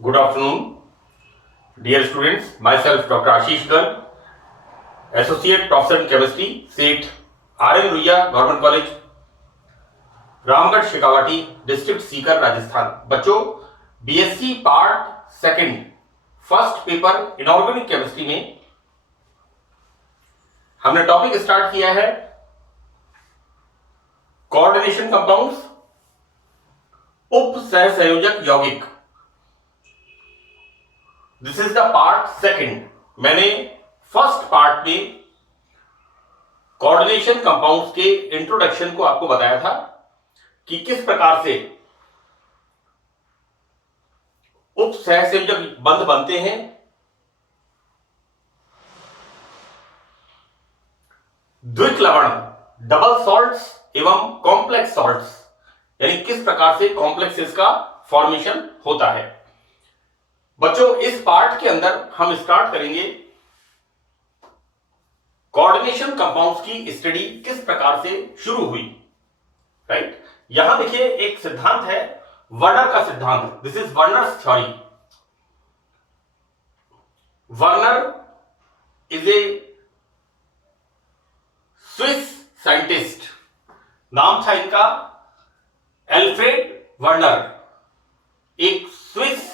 Good afternoon, dear students. Myself, Dr. Ashish Garg, Associate Professor in Chemistry, SET, R.N. Ruia, Government College, Ramgarh Shekhawati, district Sikar, Rajasthan. बच्चों, BSc part second first paper inorganic chemistry में हमने topic start किया है coordination compounds, उप सहसंयोजक यौगिक। This is the part second. मैंने first part में कोऑर्डिनेशन कंपाउंड्स के इंट्रोडक्शन को आपको बताया था कि किस प्रकार से उप सहसंयोजक बंध बनते हैं, द्विक लवण, डबल सॉल्ट्स एवं कॉम्प्लेक्स सॉल्ट्स, यानी किस प्रकार से कॉम्प्लेक्सेस का फॉर्मेशन होता है। बच्चों, इस पार्ट के अंदर हम स्टार्ट करेंगे कोऑर्डिनेशन कंपाउंड्स की स्टडी किस प्रकार से शुरू हुई। राइट, यहां देखिए एक सिद्धांत है, वर्नर का सिद्धांत। This is Werner's theory. Werner is a Swiss scientist. नाम था इनका एल्फ्रेड वर्नर। एक स्विस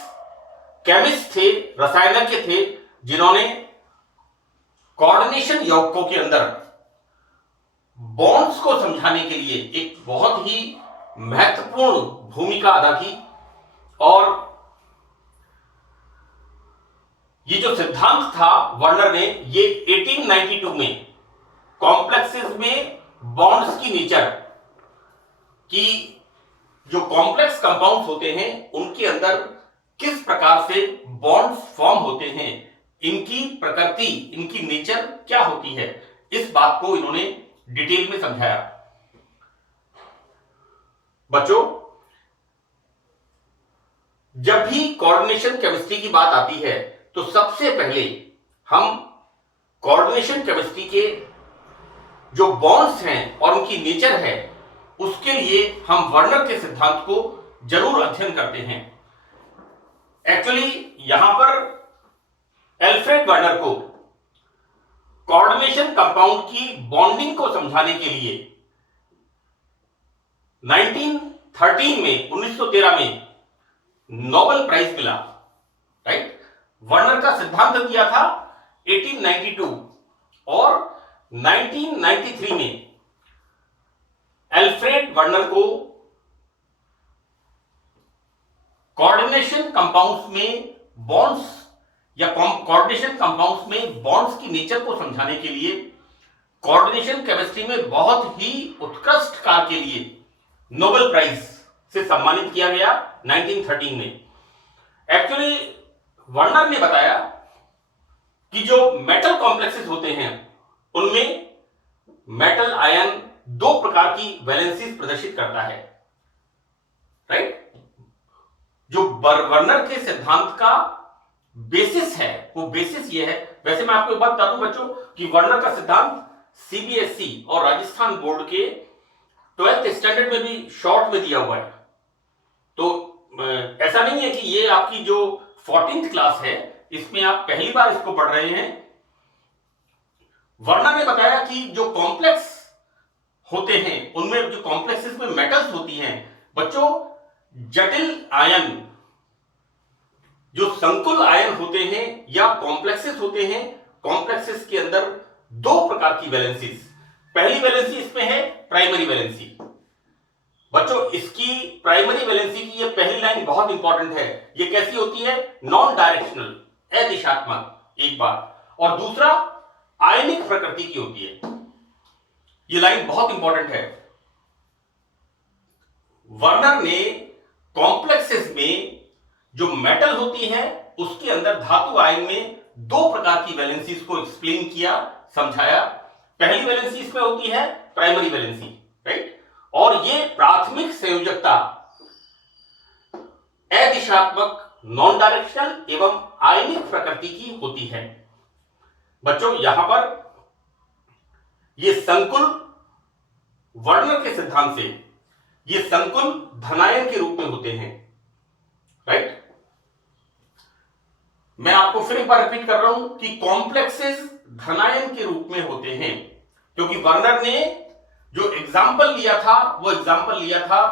केमिस्ट थे, रसायनज्ञ थे, जिन्होंने कोऑर्डिनेशन यौगिकों के अंदर बॉन्ड्स को समझाने के लिए एक बहुत ही महत्वपूर्ण भूमिका अदा की। और ये जो सिद्धांत था वर्नर ने, ये 1892 में कॉम्प्लेक्सेस में बॉन्ड्स की नेचर की, जो कॉम्प्लेक्स कंपाउंड्स होते हैं उनके अंदर किस प्रकार से बॉन्ड्स फॉर्म होते हैं, इनकी प्रकृति, इनकी नेचर क्या होती है, इस बात को इन्होंने डिटेल में समझाया। बच्चों, जब भी कोऑर्डिनेशन केमिस्ट्री की बात आती है तो सबसे पहले हम कोऑर्डिनेशन केमिस्ट्री के जो बॉन्ड्स हैं और उनकी नेचर है, उसके लिए हम वर्नर के सिद्धांत को जरूर अध्ययन करते हैं। एक्चुअली यहां पर एल्फ्रेड वर्नर को कोऑर्डिनेशन कंपाउंड की बॉन्डिंग को समझाने के लिए 1913 में 1913 में नोबेल प्राइज मिला। राइट, वर्नर का सिद्धांत दिया था 1892 और 1993 में एल्फ्रेड वर्नर को कोऑर्डिनेशन कंपाउंड्स में बॉन्ड्स या कोऑर्डिनेशन कंपाउंड्स में बॉन्ड्स की नेचर को समझाने के लिए कोऑर्डिनेशन केमिस्ट्री में बहुत ही उत्कृष्ट कार्य के लिए नोबेल प्राइज से सम्मानित किया गया 1913 में। एक्चुअली वर्नर ने बताया कि जो मेटल कॉम्प्लेक्सेस होते हैं उनमें मेटल आयन दो प्रकार की वैलेंसीज प्रदर्शित करता है। राइट, जो वर्नर के सिद्धांत का बेसिस है, वो बेसिस ये है। वैसे मैं आपको एक बात बता दूं बच्चों कि वर्नर का सिद्धांत सीबीएसई और राजस्थान बोर्ड के 12th स्टैंडर्ड में भी शॉर्ट में दिया हुआ है। तो ऐसा नहीं है कि ये आपकी जो 14th क्लास है इसमें आप पहली बार इसको पढ़ रहे हैं। वर्नर ने बताया कि जो कॉम्प्लेक्स होते हैं उनमें, जो कॉम्प्लेक्सेस में मेटल्स होती हैं बच्चों, जटिल आयन, जो संकुल आयन होते हैं या कॉम्प्लेक्सेस होते हैं, कॉम्प्लेक्सेस के अंदर दो प्रकार की वैलेंसीज। पहली वैलेंसी इसमें है प्राइमरी वैलेंसी। बच्चों, इसकी प्राइमरी वैलेंसी की ये पहली लाइन बहुत इंपॉर्टेंट है। ये कैसी होती है? नॉन डायरेक्शनल, अदिशात्मक, एक बात। और दूसरा आयनिक प्रकृति की होती है। ये लाइन बहुत इंपॉर्टेंट है। वर्नर ने कॉम्प्लेक्सेस में जो मेटल होती है उसके अंदर धातु आयन में दो प्रकार की वैलेंसीज को एक्सप्लेन किया, समझाया। पहली वैलेंसी इसमें होती है प्राइमरी वैलेंसी। राइट, और ये प्राथमिक संयोजकता अदिशात्मक, नॉन डायरेक्शनल एवं आयनिक प्रकृति की होती है। बच्चों, यहां पर ये संकुल वर्नर के सिद्धांत से ये संकुल धनायन के रूप में होते हैं। राइट, मैं आपको फिर एक बार रिपीट कर रहा हूं कि कॉम्प्लेक्सेस धनायन के रूप में होते हैं, क्योंकि वर्नर ने जो एग्जाम्पल लिया था वो एग्जाम्पल लिया था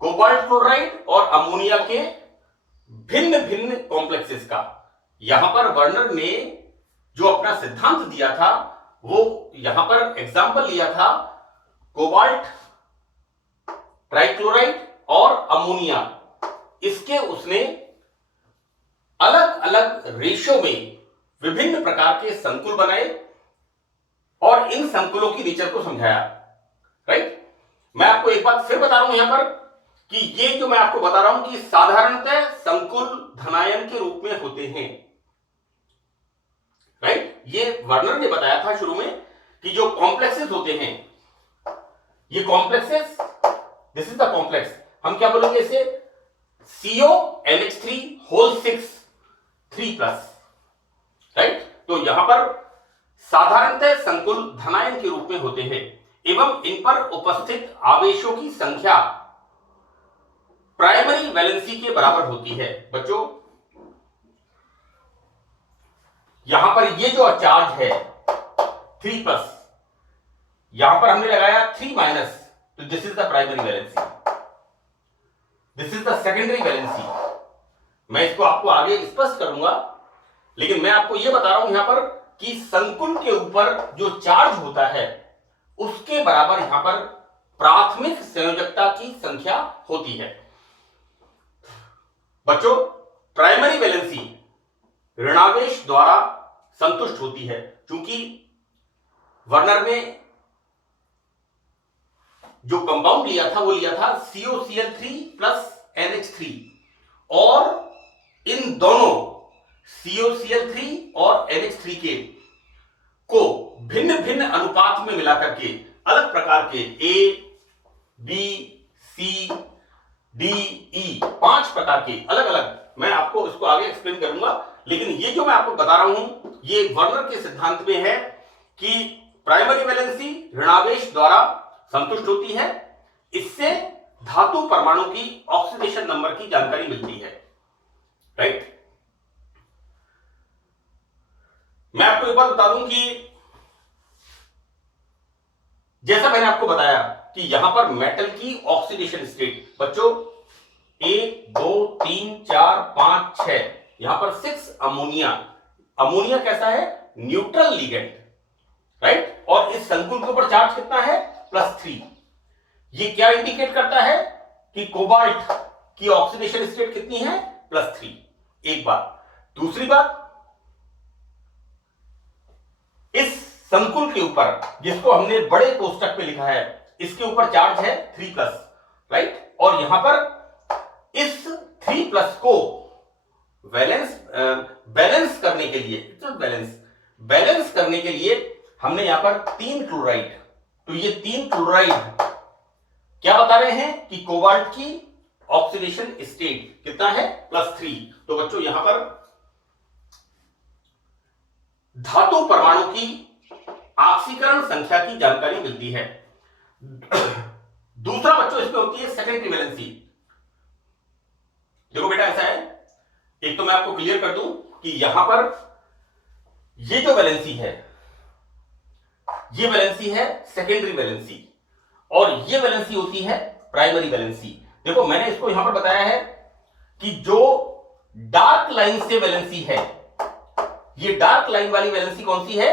कोबाल्ट क्लोराइड और अमोनिया के भिन्न भिन्न कॉम्प्लेक्सेस का। यहां पर वर्नर ने जो अपना सिद्धांत दिया था वो यहां पर एग्जाम्पल लिया था कोबाल्ट ट्राइक्लोराइड और अमोनिया। इसके उसने अलग अलग रेशो में विभिन्न प्रकार के संकुल बनाए और इन संकुलों की नेचर को समझाया। राइट, मैं आपको एक बात फिर बता रहा हूं यहां पर कि ये जो मैं आपको बता रहा हूं कि साधारणतः संकुल धनायन के रूप में होते हैं। राइट, ये वर्नर ने बताया था शुरू में कि जो कॉम्प्लेक्सेस होते हैं, ये complexes, this is the complex, हम क्या बोलेंगे इसे, CONH3 होल 6 3+। राइट, तो यहां पर साधारणतः संकुल धनायन के रूप में होते हैं एवं इन पर उपस्थित आवेशों की संख्या प्राइमरी वैलेंसी के बराबर होती है। बच्चों यहां पर ये जो चार्ज है 3+, यहां पर हमने लगाया 3-, तो this is the primary valency, this is the secondary valency. मैं इसको आपको आगे स्पष्ट करूंगा, लेकिन मैं आपको यह बता रहा हूं यहां पर कि संकुल के ऊपर जो चार्ज होता है उसके बराबर यहां पर प्राथमिक संयोजकता की संख्या होती है। बच्चों प्राइमरी वैलेंसी ऋणावेश द्वारा संतुष्ट होती है, क्योंकि वर्नर ने जो कंपाउंड लिया था वो लिया था COCl3 प्लस NH3, और इन दोनों COCl3 और NH3 के को भिन्न भिन्न अनुपात में मिलाकर के अलग प्रकार के A, B, C, D, E 5 प्रकार के अलग अलग, मैं आपको इसको आगे एक्सप्लेन करूंगा, लेकिन ये जो मैं आपको बता रहा हूं ये वर्नर के सिद्धांत में है कि प्राइमरी वैलेंसी ऋणावेश द्वारा संतुष्ट होती है, इससे धातु परमाणु की ऑक्सीडेशन नंबर की जानकारी मिलती है। राइट, मैं आपको एक बात बता दूं कि जैसा मैंने आपको बताया कि यहां पर मेटल की ऑक्सीडेशन स्टेट, बच्चों 1 2 3 4 5 6, यहां पर 6 अमोनिया। अमोनिया कैसा है, न्यूट्रल लिगेंड। राइट, और इस संकुल के ऊपर चार्ज कितना है, +3। ये क्या इंडिकेट करता है कि कोबाल्ट की ऑक्सीडेशन स्टेट कितनी है, +3। एक बात, दूसरी बात, इस संकुल के ऊपर जिसको हमने बड़े कोष्टक में लिखा है इसके ऊपर चार्ज है 3+। राइट, और यहां पर इस 3+ को बैलेंस करने के लिए, बैलेंस करने के लिए हमने यहां पर 3 क्लोराइड, तो ये 3 क्लोराइड क्या बता रहे हैं कि कोबाल्ट की ऑक्सीडेशन स्टेट कितना है, +3। तो बच्चों यहां पर धातु परमाणु की ऑक्सीकरण संख्या की जानकारी मिलती है। दूसरा बच्चों इसमें होती है सेकेंडरी वैलेंसी। देखो बेटा ऐसा है, एक तो मैं आपको क्लियर कर दूं कि यहां पर ये जो वैलेंसी है ये वैलेंसी है सेकेंडरी वैलेंसी, और ये वैलेंसी होती है प्राइमरी वैलेंसी। देखो मैंने इसको यहां पर बताया है कि जो डार्क लाइन से वैलेंसी है, ये डार्क लाइन वाली वैलेंसी कौन सी है,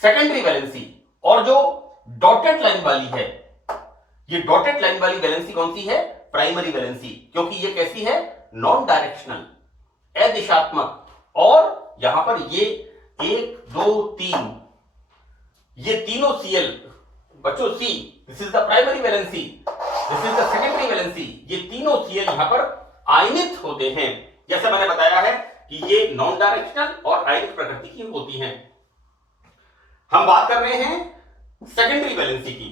सेकेंडरी वैलेंसी, और जो डॉटेड लाइन वाली है, ये डॉटेड लाइन वाली वैलेंसी कौन सी है, प्राइमरी वैलेंसी, क्योंकि ये कैसी है, नॉन डायरेक्शनल, अदिशात्मक। और यहां पर ये 1 2 3 ये तीनों Cl, बच्चों C, this is the primary valency, this is the secondary valency, ये तीनों Cl यहां पर आयनित होते हैं। जैसे मैंने बताया है कि ये नॉन डायरेक्शनल और आयनिक प्रकृति की होती हैं। हम बात कर रहे हैं सेकेंडरी वैलेंसी की।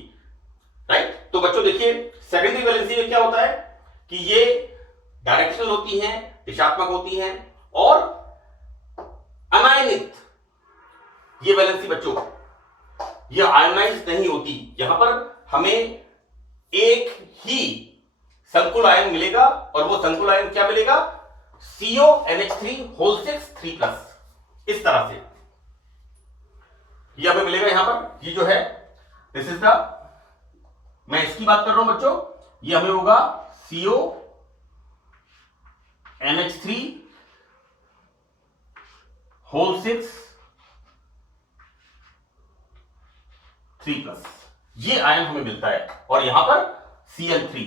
राइट, तो बच्चों देखिए सेकेंडरी वैलेंसी में क्या होता है कि ये डायरेक्शनल होती हैं, दिशात्मक होती हैं, और अनायनित ये वैलेंसी बच्चों ये आयनाइज नहीं होती। यहां पर हमें एक ही संकुल आयन मिलेगा, और वो संकुल आयन क्या मिलेगा, CONH3 होल 6 3+, इस तरह से ये हमें मिलेगा यहां पर। ये जो है दिस इज द, मैं इसकी बात कर रहा हूं बच्चों, ये हमें होगा CONH3 होल 6 3+, ये आयन हमें मिलता है, और यहां पर Cl3।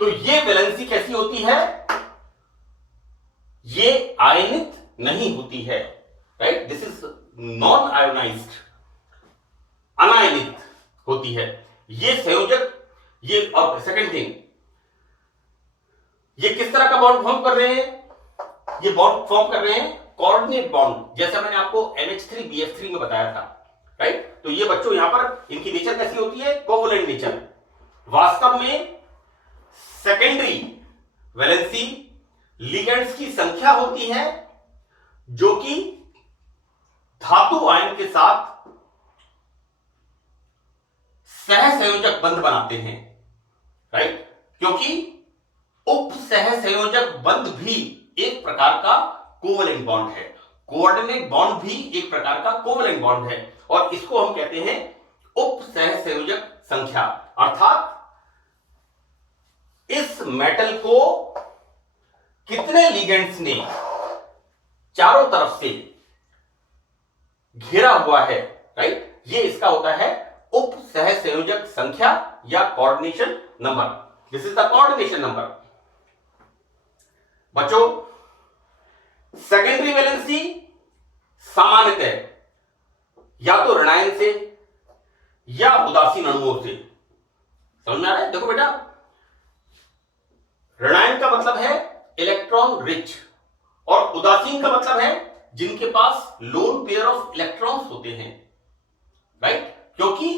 तो ये वैलेंसी कैसी होती है, ये आयनित नहीं होती है, right, this is non ionised, अनायनित होती है ये संयोजक। ये अब सेकंड थिंग, ये किस तरह का बॉन्ड फॉर्म कर रहे हैं, ये बॉन्ड फॉर्म कर रहे हैं कोऑर्डिनेट बॉन्ड, जैसा मैंने आपको NH3BF3 में बताया था, राइट। तो ये बच्चों यहां पर इनकी नेचर कैसी होती है, कोवलेंट नेचर। वास्तव में सेकेंडरी वैलेंसी लिगेंड्स की संख्या होती है जो कि धातु आयन के साथ सहसंयोजक बंध बनाते हैं, राइट, क्योंकि उप सहसंयोजक बंध भी एक प्रकार का कोवलेंट बॉन्ड है, कोऑर्डिनेट बॉन्ड भी एक प्रकार का कोवलेंट बॉन्ड है, और इसको हम कहते हैं उप सहसंयोजक संख्या। अर्थात इस मेटल को कितने लिगेंड्स ने चारों तरफ से घेरा हुआ है, राइट, ये इसका होता है उप सहसंयोजक संख्या या coordination number. This is the coordination number. बच्चों सेकेंडरी वैलेंसी सामान्यतः या तो ऋणायन से या उदासीन अणुओं से, समझ में आ रहा है। देखो बेटा, ऋणायन का मतलब है इलेक्ट्रॉन रिच, और उदासीन का मतलब है जिनके पास लोन पेयर ऑफ इलेक्ट्रॉन्स होते हैं, राइट, क्योंकि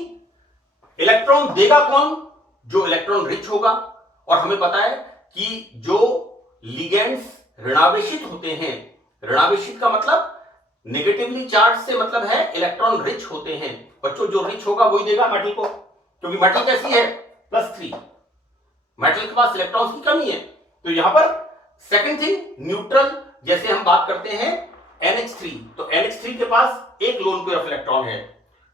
इलेक्ट्रॉन देगा कौन, जो इलेक्ट्रॉन रिच होगा, और हमें पता है कि जो लिगेंड्स ऋणावेशित होते हैं, ऋणावेशित का मतलब नेगेटिवली चार्ज से मतलब है इलेक्ट्रॉन रिच होते हैं। बच्चों जो रिच होगा वही देगा मेटल को, क्योंकि मेटल कैसी है, +3, मेटल के पास इलेक्ट्रॉन्स की कमी है। तो यहां पर सेकंड थिंग न्यूट्रल, जैसे हम बात करते हैं NH3, तो NH3 के पास एक लोन पेयर ऑफ इलेक्ट्रॉन है,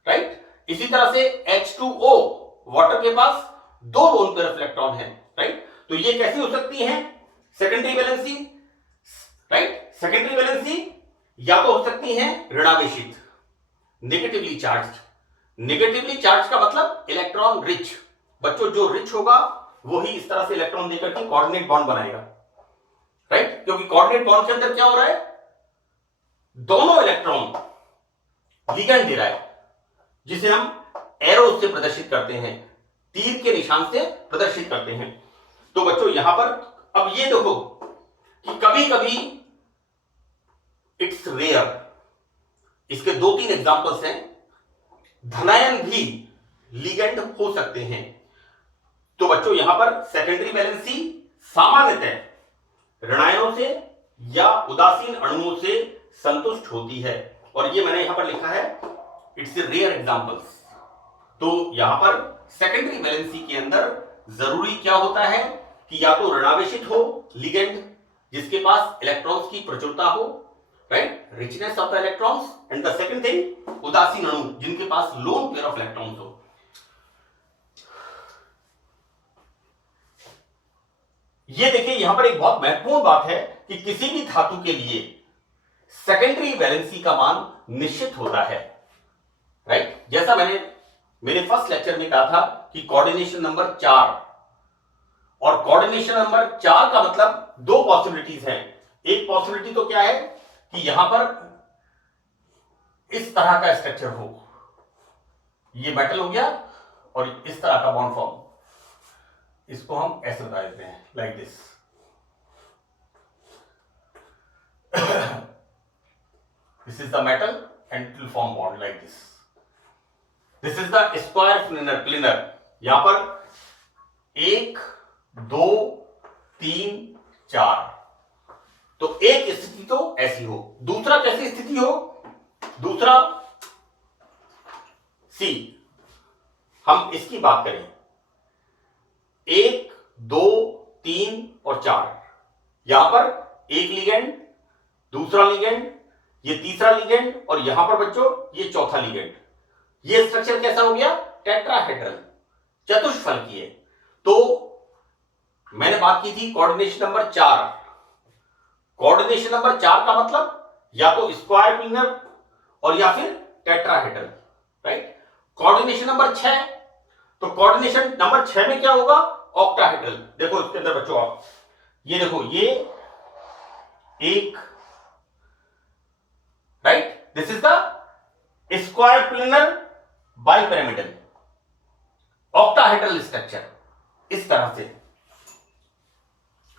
राइट। इसी तरह से H2O वाटर के पास 2 लोन पेयर ऑफ इलेक्ट्रॉन है, राइट। तो ये कैसी हो सकती है secondary valency, right. Secondary valency या तो हो सकती है ऋणावेशित, नेगेटिवली चार्ज। नेगेटिवली चार्ज का मतलब इलेक्ट्रॉन रिच। बच्चों जो रिच होगा वही इस तरह से इलेक्ट्रॉन देकर के कोऑर्डिनेट बॉन्ड बनाएगा, राइट, क्योंकि कोऑर्डिनेट बॉन्ड के अंदर क्या हो रहा है, दोनों इलेक्ट्रॉन लिगेंड दे रहा है, जिसे हम एरो से प्रदर्शित करते हैं, तीर के निशान से प्रदर्शित करते हैं। तो बच्चों यहां पर अब ये देखो कि कभी कभी इट्स रेयर, इसके 2-3 एग्जांपल्स हैं, धनायन भी लिगेंड हो सकते हैं। तो बच्चों यहां पर सेकेंडरी वैलेंसी सामान्यतः ऋणायनों से या उदासीन अणुओं से संतुष्ट होती है, और ये मैंने यहां पर लिखा है इट्स ए रेयर एग्जांपल्स। तो यहां पर सेकेंडरी वैलेंसी के अंदर जरूरी क्या होता है कि या तो ऋणावेशित हो लिगेंड, जिसके पास इलेक्ट्रॉन्स की प्रचुरता हो, right, richness of the electrons, and the second thing उदासीन अणु जिनके पास लोन पेयर ऑफ इलेक्ट्रॉन्स हो। ये देखिए यहां पर एक बहुत महत्वपूर्ण बात है कि किसी भी धातु के लिए सेकेंडरी वैलेंसी का मान निश्चित होता है, राइट। जैसा मैंने मेरे फर्स्ट लेक्चर में कहा था कि कोऑर्डिनेशन नंबर 4, और कोऑर्डिनेशन नंबर 4 का मतलब 2 पॉसिबिलिटीज हैं। एक पॉसिबिलिटी तो क्या है कि यहां पर इस तरह का स्ट्रक्चर हो, ये मेटल हो गया और इस तरह का बॉन्ड फॉर्म, इसको हम ऐसे बता देते हैं, like this. This is the metal and it will form bond like this. This is the square planar. यहां पर 1 2 3 4, तो एक स्थिति तो ऐसी हो। दूसरा कैसी स्थिति हो, दूसरा सी, हम इसकी बात करें 1 2 3 और 4। यहां पर एक लिगेंड, दूसरा लिगेंड, ये तीसरा लिगेंड और यहां पर बच्चों ये चौथा लिगेंड। ये स्ट्रक्चर कैसा हो गया? टेट्राहेड्रल, चतुष्फलकीय। तो मैंने बात की थी कोऑर्डिनेशन नंबर 4। कोऑर्डिनेशन नंबर 4 का मतलब या तो स्क्वायर प्लिनर और या फिर टेट्राहेड्रल, राइट। कोऑर्डिनेशन नंबर 6, तो कोऑर्डिनेशन नंबर 6 में क्या होगा? ऑक्टाहेड्रल। देखो इसके अंदर बच्चों आप ये देखो, ये एक, right, this is the square planar bipyramidal octahedral structure. इस तरह से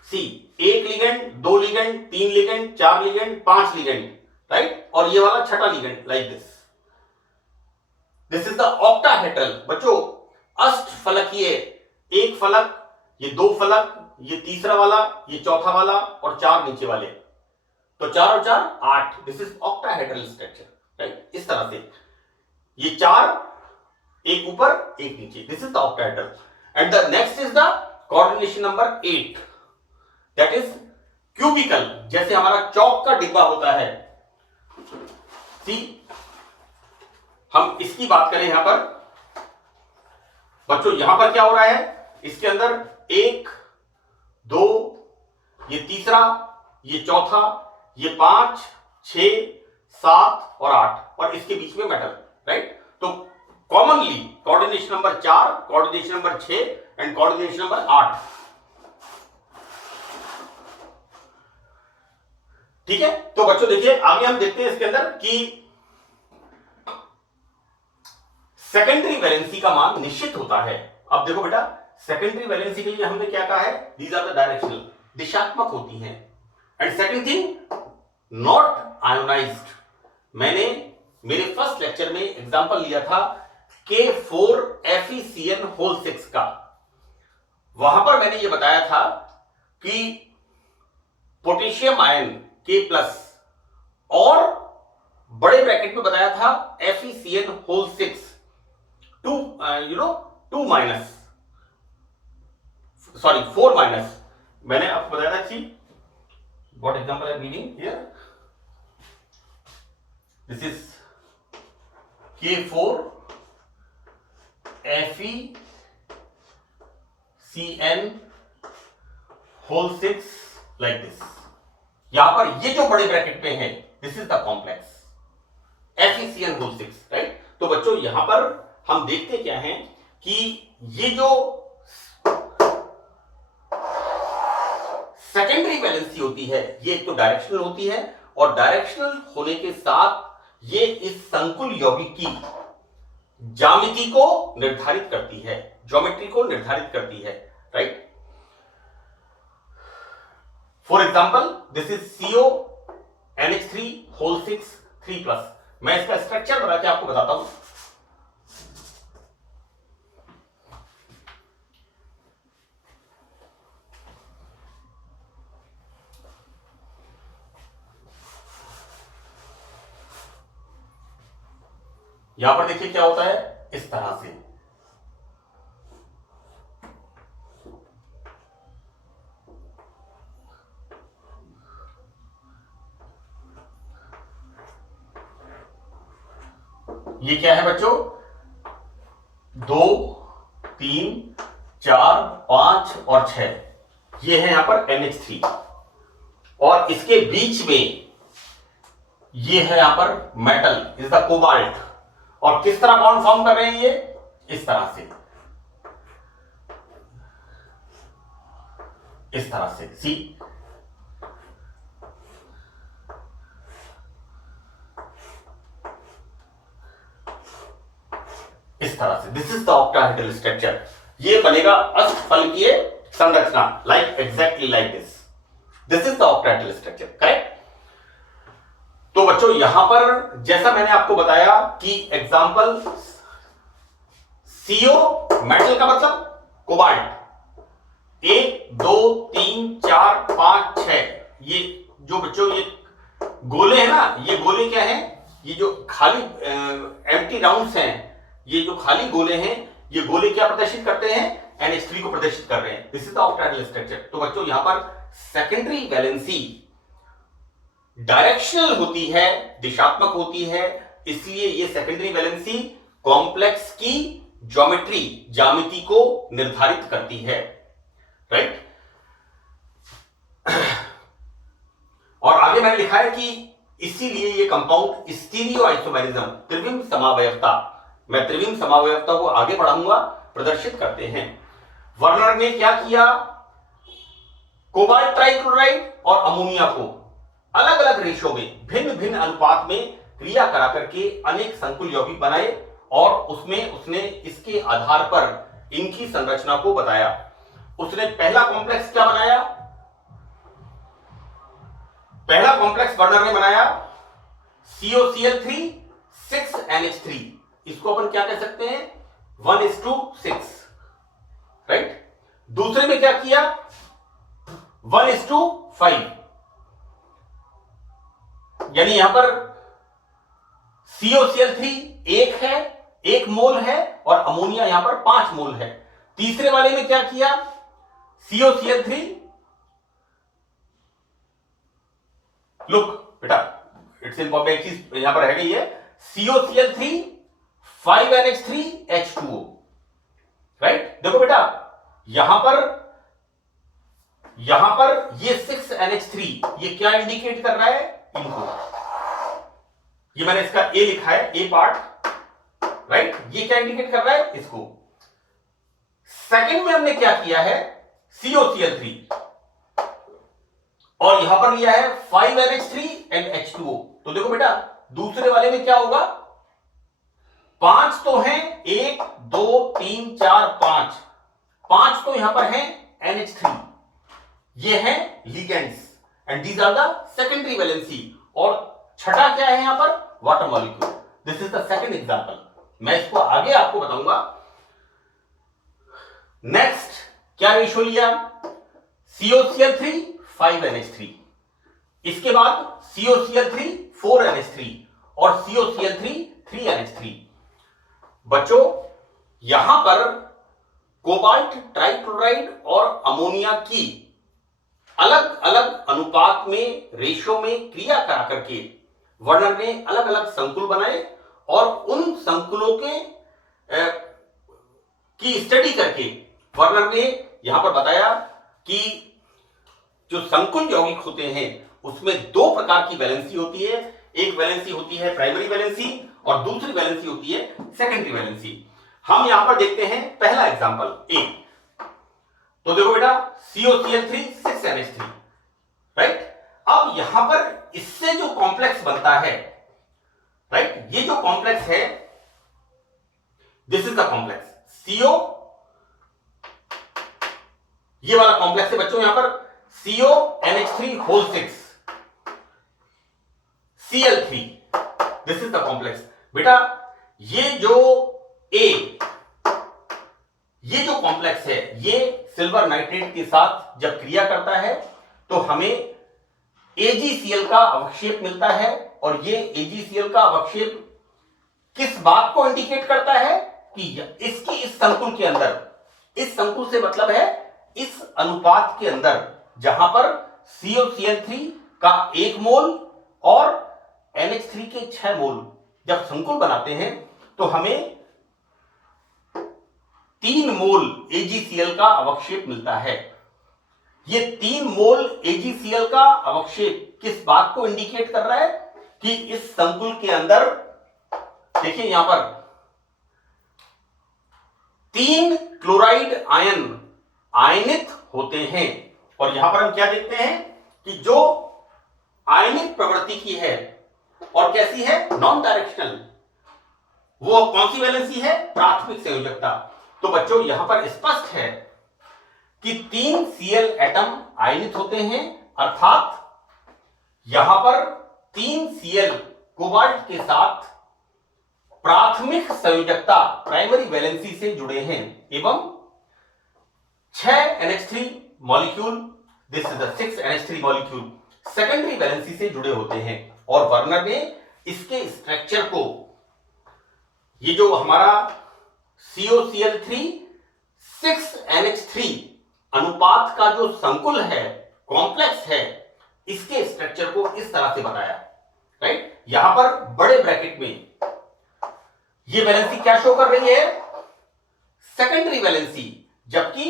सी, एक लिगेंड, दो लिगेंड, तीन लिगेंड, चार लिगेंड, पांच लिगेंड, राइट, और ये वाला छठा ligand, like this. This is the octahedral. बच्चों अष्टफलकीय, एक फलक, ये दो फलक, ये तीसरा वाला, ये चौथा वाला और चार नीचे वाले, तो 4 और 4 8। This is octahedral structure, right. इस तरह से ये चार, एक ऊपर एक नीचे, this is the octahedral. And the next is the coordination number 8, that is cubical. जैसे हमारा चौक का डिब्बा होता है, सी, हम इसकी बात करें यहां पर बच्चों, यहां पर क्या हो रहा है? इसके अंदर 1 2, ये तीसरा, ये चौथा, ये 5 6 7 और 8 और इसके बीच में मेटल, राइट। तो commonly coordination number 4, coordination number 6 and coordination number 8, ठीक है। तो बच्चों देखिए आगे हम देखते हैं इसके अंदर कि सेकेंडरी वैलेंसी का मान निश्चित होता है। अब देखो बेटा, सेकेंडरी वैलेंसी के लिए हमने क्या कहा है? दीज आर द डायरेक्शनल, दिशात्मक होती हैं। And second thing, not ionised. मैंने मेरे फर्स्ट लेक्चर में एग्जांपल लिया था K4FeCN6 का। वहां पर मैंने ये बताया था कि पोटेशियम आयन K+ और बड़े ब्रैकेट में बताया था FeCN6 4-। मैंने आपको बताया था कि what example I'm giving here, this is K4FeCN6 like this। यहां पर ये जो बड़े ब्रैकेट में है, this is the complex FeCN6, right. तो बच्चों यहां पर हम देखते क्या हैं कि ये जो सेकेंडरी वैलेंसी होती है, ये एक तो डायरेक्शनल होती है और डायरेक्शनल होने के साथ ये इस संकुल यौगिक की ज्यामिति को निर्धारित करती है, ज्योमेट्री को निर्धारित करती है, right. For example this is CONH3 3+। मैं इसका स्ट्रक्चर बना के आपको बताता हूं। यहां पर देखिए क्या होता है, इस तरह से ये क्या है बच्चों? 2 3 4 5 और 6, ये है यहां पर NH3 और इसके बीच में ये है यहां पर मेटल, इज द कोबाल्ट। और किस तरह बॉन्ड फॉर्म कर रहे हैं ये? इस तरह से, इस तरह से, सी। इस तरह से, this is the octahedral structure. ये बनेगा अष्टफलकीय संरचना, like exactly like this. This is the octahedral structure, correct. तो बच्चों यहां पर जैसा मैंने आपको बताया कि एग्जाम्पल CO, मेटल का मतलब कोबाल्ट, 1 2 3 4 5 6, ये जो बच्चों ये गोले हैं ना, ये गोले क्या हैं? ये जो खाली एम्प्टी राउंड्स हैं, ये जो खाली गोले हैं, ये गोले क्या प्रदर्शित करते हैं? NH3 को प्रदर्शित कर रहे हैं। This is the octahedral structure. तो बच्चों यहां पर सेकेंडरी वैलेंसी डायरेक्शनल होती है, दिशात्मक होती है, इसलिए ये सेकेंडरी वैलेंसी कॉम्प्लेक्स की ज्यामिति को निर्धारित करती है, राइट। और आगे मैंने लिखा है कि इसीलिए ये कंपाउंड स्टीरियो आइसोमेरिज्म, त्रिविम समावयवता, मैं त्रिविम समावयवता को आगे पढ़ाऊंगा, प्रदर्शित करते हैं। वर्नर ने क्या किया, कोबाल्ट ट्राइक्लोराइड और अमोनिया को अलग अलग रेशो में, भिन्न भिन्न अनुपात में क्रिया करा करके अनेक संकुल यौगिक बनाए और उसमें उसने इसके आधार पर इनकी संरचना को बताया। उसने पहला कॉम्प्लेक्स क्या बनाया, पहला कॉम्प्लेक्स वर्नर ने बनाया COCl3 6NH3, इसको अपन क्या कह सकते हैं 1:6, राइट। दूसरे में क्या किया 1:5, यानी यहां पर COCl3 1 मोल है और अमोनिया यहां पर 5 मोल है। तीसरे वाले में क्या किया COCl3, लुक बेटा इट्स इंपॉर्टेंट, एक चीज यहां पर है गई है, COCl3 5NH3H2O, राइट। देखो बेटा यहां पर ये 6NH3 ये क्या इंडिकेट कर रहा है, इनको, ये मैंने इसका ए लिखा है, ए पार्ट, राइट। ये क्या इंडिकेट कर रहा है, इसको। सेकंड में हमने क्या किया है COCl3 और यहां पर लिया है 5NH3 एंड H2O। तो देखो बेटा दूसरे वाले में क्या होगा, 5 तो हैं, 1 2 3 4 5 तो यहां पर हैं NH3, ये हैं ligands and these are the secondary valency. और छठा क्या है यहां पर, water molecule. This is the second example, मैं इसको आगे आपको बताऊंगा। नेक्स्ट क्या रेशो लिया, COCl3 5NH3, इसके बाद COCl3 4NH3 और COCl3 3NH3। बच्चों यहां पर कोबाल्ट ट्राइक्लोराइड और अमोनिया की अलग अलग अनुपात में, रेशो में क्रिया करा करके वर्नर ने अलग अलग संकुल बनाए और उन संकुलों के की स्टडी करके वर्नर ने यहां पर बताया कि जो संकुल यौगिक होते हैं उसमें 2 प्रकार की वैलेंसी होती है। एक वैलेंसी होती है प्राइमरी वैलेंसी और दूसरी वैलेंसी होती है सेकेंडरी वैलेंसी। हम यहां पर देखते हैं पहला एग्जांपल ए। तो देखो बेटा COCl3 6NH3, राइट। अब यहां पर इससे जो कॉम्प्लेक्स बनता है, राइट, ये जो कॉम्प्लेक्स है this is the complex CO, ये वाला कॉम्प्लेक्स है बच्चों, यहां पर CONH3 Cl3, this is the complex. बेटा ये जो कॉम्प्लेक्स है ये सिल्वर नाइट्रेट के साथ जब क्रिया करता है तो हमें AgCl का अवक्षेप मिलता है और ये AgCl का अवक्षेप किस बात को इंडिकेट करता है कि इसकी इस संकुल के अंदर, इस संकुल से मतलब है इस अनुपात के अंदर जहां पर COCl3 का 1 मोल और NH3 के 6 मोल जब संकुल बनाते हैं तो हमें 3 मोल AgCl का अवक्षेप मिलता है। ये 3 मोल AgCl का अवक्षेप किस बात को इंडिकेट कर रहा है कि इस संकुल के अंदर, देखिए यहां पर 3 क्लोराइड आयन आयनित होते हैं और यहां पर हम क्या देखते हैं कि जो आयनिक प्रवृत्ति की है और कैसी है, नॉन डायरेक्शनल, वो कौन सी वैलेंसी है, प्राथमिक संयोजकता। तो बच्चों यहां पर स्पष्ट है कि 3 Cl एटम आयनित होते हैं, अर्थात यहां पर 3 Cl कोबाल्ट के साथ प्राथमिक संयोजकता प्राइमरी वैलेंसी से जुड़े हैं एवं 6 NH3 molecule, this is the 6 NH3 molecule secondary valency से जुड़े होते हैं। और वर्नर ने इसके स्ट्रक्चर को, ये जो हमारा COCl3 6NH3 अनुपात का जो संकुल है, कॉम्प्लेक्स है, इसके स्ट्रक्चर को इस तरह से बताया, राइट। यहां पर बड़े ब्रैकेट में ये वैलेंसी क्या शो कर रही है? सेकेंडरी वैलेंसी, जबकि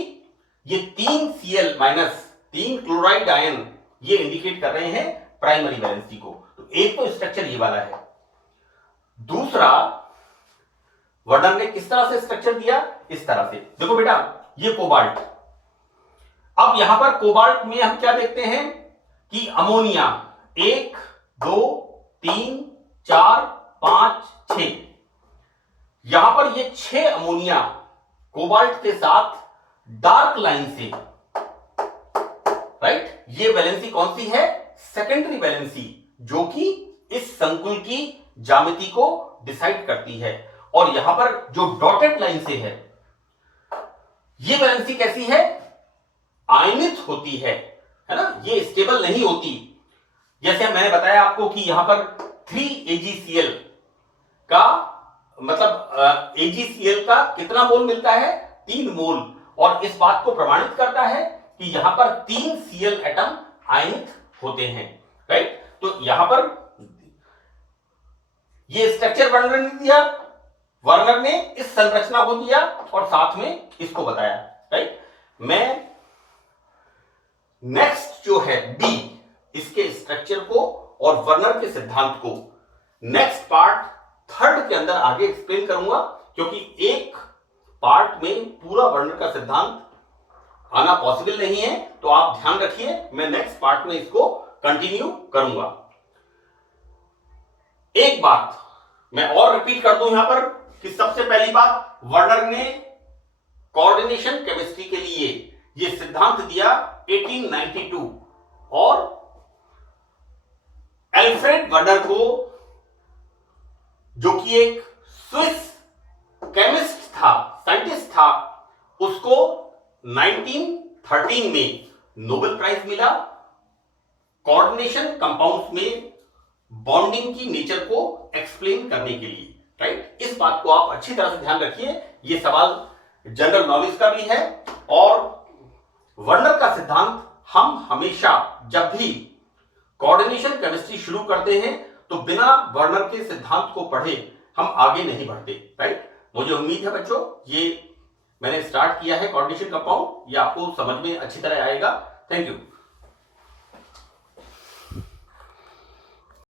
ये 3Cl माइनस 3 क्लोराइड आयन ये इंडिकेट कर रहे हैं प्राइमरी वैलेंसी को। तो एक तो स्ट्रक्चर ये वाला है। दूसरा, वर्नर ने किस तरह से स्ट्रक्चर दिया? इस तरह से। देखो बेटा, ये कोबाल्ट, अब यहां पर कोबाल्ट में हम क्या देखते हैं कि अमोनिया 1 2 3 4 5 6, यहां पर ये 6 अमोनिया कोबाल्ट के साथ डार्क लाइन से, राइट। ये वैलेंसी कौन सी है? सेकेंडरी वैलेंसी, जो कि इस संकुल की ज्यामिति को डिसाइड करती है। और यहां पर जो डॉटेड लाइन से है, ये वैलेंसी कैसी है? आयनित होती है ना, ये स्टेबल नहीं होती। जैसे मैंने बताया आपको कि यहां पर 3AgCl का मतलब AgCl का कितना मोल मिलता है? 3 मोल। और इस बात को प्रमाणित करता है कि यहां पर 3 Cl एटम आयनित होते हैं, राइट। तो यहां पर ये स्ट्रक्चर वर्नर ने दिया, वर्नर ने इस संरचना को दिया और साथ में इसको बताया, राइट। मैं नेक्स्ट जो है बी, इसके स्ट्रक्चर को और वर्नर के सिद्धांत को नेक्स्ट पार्ट थर्ड के अंदर आगे एक्सप्लेन करूंगा, क्योंकि एक पार्ट में पूरा वर्नर का सिद्धांत आना पॉसिबल नहीं है। तो आप ध्यान रखिए, मैं नेक्स्ट पार्ट में इसको कंटिन्यू करूंगा। एक बात मैं और रिपीट कर दूं यहां पर कि सबसे पहली बात, वर्नर ने कोऑर्डिनेशन केमिस्ट्री के लिए यह सिद्धांत दिया 1892, और एल्फ्रेड वर्नर को, जो कि एक स्विस केमिस्ट था, साइंटिस्ट था, उसको 1913 में नोबेल प्राइज मिला कोऑर्डिनेशन कंपाउंड्स में बॉन्डिंग की नेचर को एक्सप्लेन करने के लिए, राइट। इस बात को आप अच्छी तरह से ध्यान रखिए, यह सवाल जनरल नॉलेज का भी है। और वर्नर का सिद्धांत हम हमेशा जब भी कोऑर्डिनेशन केमिस्ट्री शुरू करते हैं तो बिना वर्नर के सिद्धांत को पढ़े हम आगे नहीं बढ़ते, राइट। मुझे उम्मीद है बच्चों, ये मैंने स्टार्ट किया है कोऑर्डिनेशन कंपाउंड, ये आपको समझ में अच्छी तरह आएगा। Thank you.